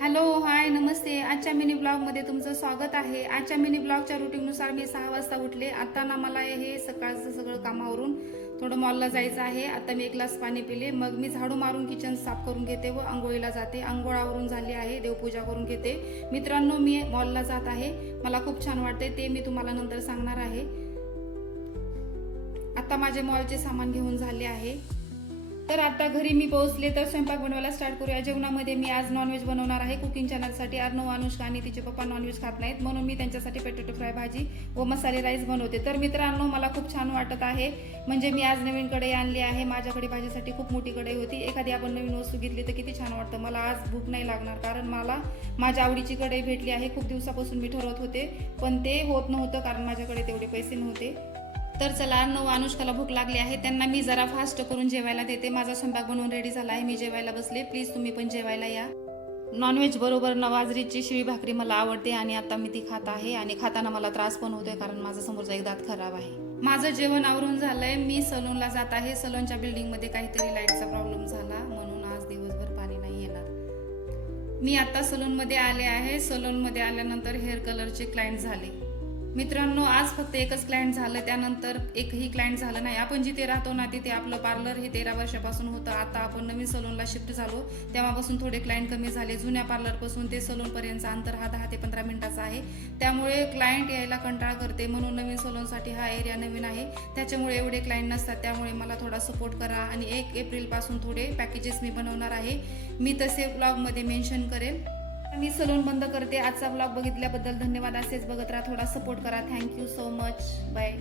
Hello, हाय, नमस्ते. आजच्या mini ब्लॉगमध्ये तुमचं स्वागत आहे. आजच्या मिनी ब्लॉगच्या रुटीननुसार मी 6 वाजता उठले. आता ना मला हे सकाळचं सगळं कामावरून थोडं मॉलला जायचं आहे. आता मी 1 ग्लास पाणी पिले, मग मी झाडू मारून किचन साफ करून घेते व आंघोळीला जाते. आंघोळावरून झाली आहे, देवपूजा करून घेते. मित्रांनो, मी मॉलला जात आहे. मला खूप छान वाटते, ते मी तुम्हाला नंतर सांगणार आहे. आता माझे मॉलचे सामान घेऊन झाले आहे. तर आता घरी मी पोहोचले, तर स्वयंपाक बनवायला स्टार्ट करूया. जेवणामध्ये मी आज नॉनव्हेज बनवणार आहे कुकिंग चॅनलसाठी. अर्णव, अनुष्का आणि तिचे पप्पा नॉनव्हेज खात नाहीत, म्हणून मी त्यांच्यासाठी पोटॅटो फ्राय भाजी व मसाले राईस बनवते. तर मित्रांनो, मला खूप छान वाटत आहे, म्हणजे मी आज नवीन कढई आणली आहे. माझ्याकडे भाजीसाठी खूप मोठी कढई होती. एखादी आपण नवीन वस्तू घेतली तर किती छान वाटतं. मला आज भूक नाही लागणार, कारण मला माझ्या आवडीची कढई भेटली आहे. खूप दिवसापासून मी ठरवत होते, पण ते होत नव्हतं, कारण माझ्याकडे तेवढे पैसे नव्हते. तर चला, अर्णव, अनुष्काला भूक लागली आहे, त्यांना मी जरा फास्ट करून जेवायला देते. माझा स्वयंपाक बनवून रेडी झाला आहे, मी जेवायला बसले. प्लीज तुम्ही पण जेवायला या. नॉनव्हेज बरोबर बाजरीची शिळी भाकरी मला आवडते आणि आता मी ती खात आहे. आणि खाताना मला त्रास पण होतोय, कारण माझा समोरचा एक दात खराब आहे. माझं जेवण आवरून झालंय. मी सलूनला जात आहे. सलूनच्या बिल्डिंगमध्ये काहीतरी लाईटचा प्रॉब्लेम झाला, म्हणून आज दिवसभर पाणी नाही येणार. मी आता सलूनमध्ये आले आहे. सलूनमध्ये आल्यानंतर हेअर कलरचे क्लायंट झाले. मित्रांनो, आज फक्त एकच क्लायंट झालं, त्यानंतर एकही क्लायंट झालं नाही. आपण जिथे राहतो ना, तिथे आपलं पार्लर हे 13 वर्षापासून होतं. आता आपण नवीन सलूनला शिफ्ट झालो, तेव्हापासून थोडे क्लायंट कमी झाले. जुन्या पार्लरपासून ते सलूनपर्यंतचा अंतर हा 10 ते 15 मिनिटाचा आहे. त्यामुळे क्लायंट यायला कंटाळा करते, म्हणून नवीन सलूनसाठी हा एरिया नवीन आहे, त्याच्यामुळे एवढे क्लायंट नसतात. त्यामुळे मला थोडा सपोर्ट करा. आणि 1 एप्रिलपासून थोडे पॅकेजेस मी बनवणार आहे, मी तसे ब्लॉगमध्ये मेन्शन करेल. मी सलून बंद करते. आजचा ब्लॉग बघितल्याबद्दल धन्यवाद. असेच बघत राहा, थोडा सपोर्ट करा. Thank you so much. बाय.